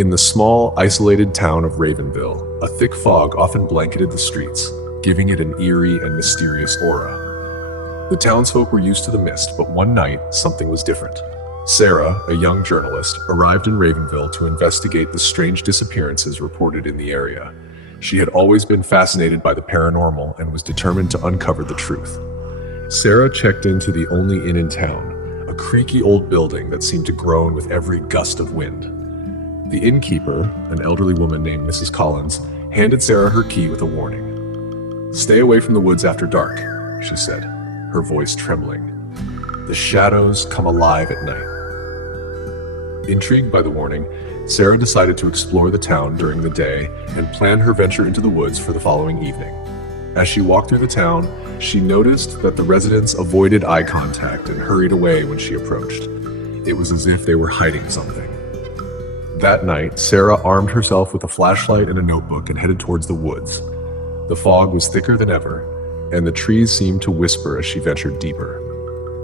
In the small, isolated town of Ravenville, a thick fog often blanketed the streets, giving it an eerie and mysterious aura. The townsfolk were used to the mist, but one night, something was different. Sarah, a young journalist, arrived in Ravenville to investigate the strange disappearances reported in the area. She had always been fascinated by the paranormal and was determined to uncover the truth. Sarah checked into the only inn in town, a creaky old building that seemed to groan with every gust of wind. The innkeeper, an elderly woman named Mrs. Collins, handed Sarah her key with a warning. "Stay away from the woods after dark," she said, her voice trembling. "The shadows come alive at night." Intrigued by the warning, Sarah decided to explore the town during the day and plan her venture into the woods for the following evening. As she walked through the town, she noticed that the residents avoided eye contact and hurried away when she approached. It was as if they were hiding something. That night, Sarah armed herself with a flashlight and a notebook and headed towards the woods. The fog was thicker than ever, and the trees seemed to whisper as she ventured deeper.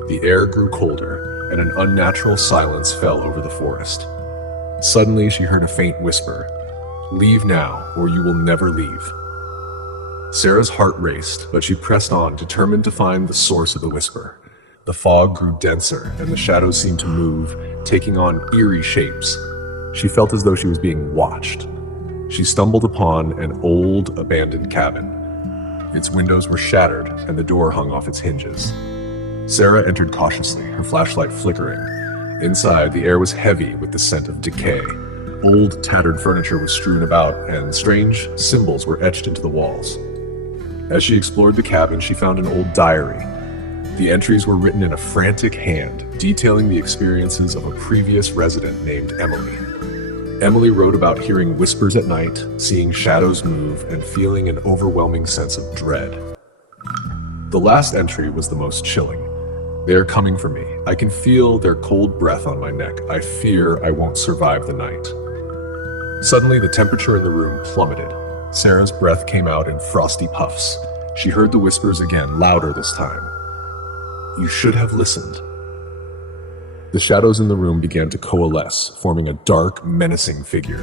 The air grew colder, and an unnatural silence fell over the forest. Suddenly, she heard a faint whisper, "Leave now, or you will never leave." Sarah's heart raced, but she pressed on, determined to find the source of the whisper. The fog grew denser, and the shadows seemed to move, taking on eerie shapes. She felt as though she was being watched. She stumbled upon an old, abandoned cabin. Its windows were shattered, and the door hung off its hinges. Sarah entered cautiously, her flashlight flickering. Inside, the air was heavy with the scent of decay. Old, tattered furniture was strewn about, and strange symbols were etched into the walls. As she explored the cabin, she found an old diary. The entries were written in a frantic hand, detailing the experiences of a previous resident named Emily. Emily wrote about hearing whispers at night, seeing shadows move, and feeling an overwhelming sense of dread. The last entry was the most chilling. "They are coming for me. I can feel their cold breath on my neck. I fear I won't survive the night." Suddenly, the temperature in the room plummeted. Sarah's breath came out in frosty puffs. She heard the whispers again, louder this time. "You should have listened." The shadows in the room began to coalesce, forming a dark, menacing figure.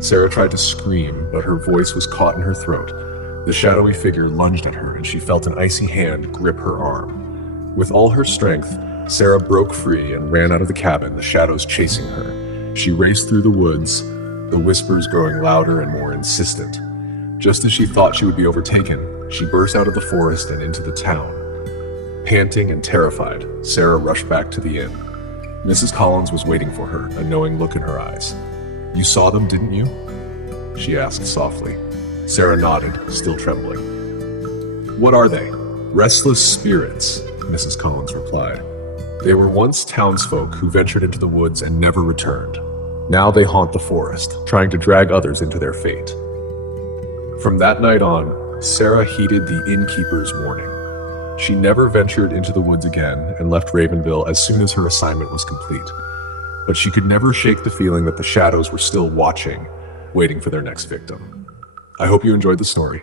Sarah tried to scream, but her voice was caught in her throat. The shadowy figure lunged at her, and she felt an icy hand grip her arm. With all her strength, Sarah broke free and ran out of the cabin, the shadows chasing her. She raced through the woods, the whispers growing louder and more insistent. Just as she thought she would be overtaken, she burst out of the forest and into the town. Panting and terrified, Sarah rushed back to the inn. Mrs. Collins was waiting for her, a knowing look in her eyes. "You saw them, didn't you?" she asked softly. Sarah nodded, still trembling. "What are they?" "Restless spirits," Mrs. Collins replied. "They were once townsfolk who ventured into the woods and never returned. Now they haunt the forest, trying to drag others into their fate." From that night on, Sarah heeded the innkeeper's warning. She never ventured into the woods again and left Ravenville as soon as her assignment was complete. But she could never shake the feeling that the shadows were still watching, waiting for their next victim. I hope you enjoyed the story.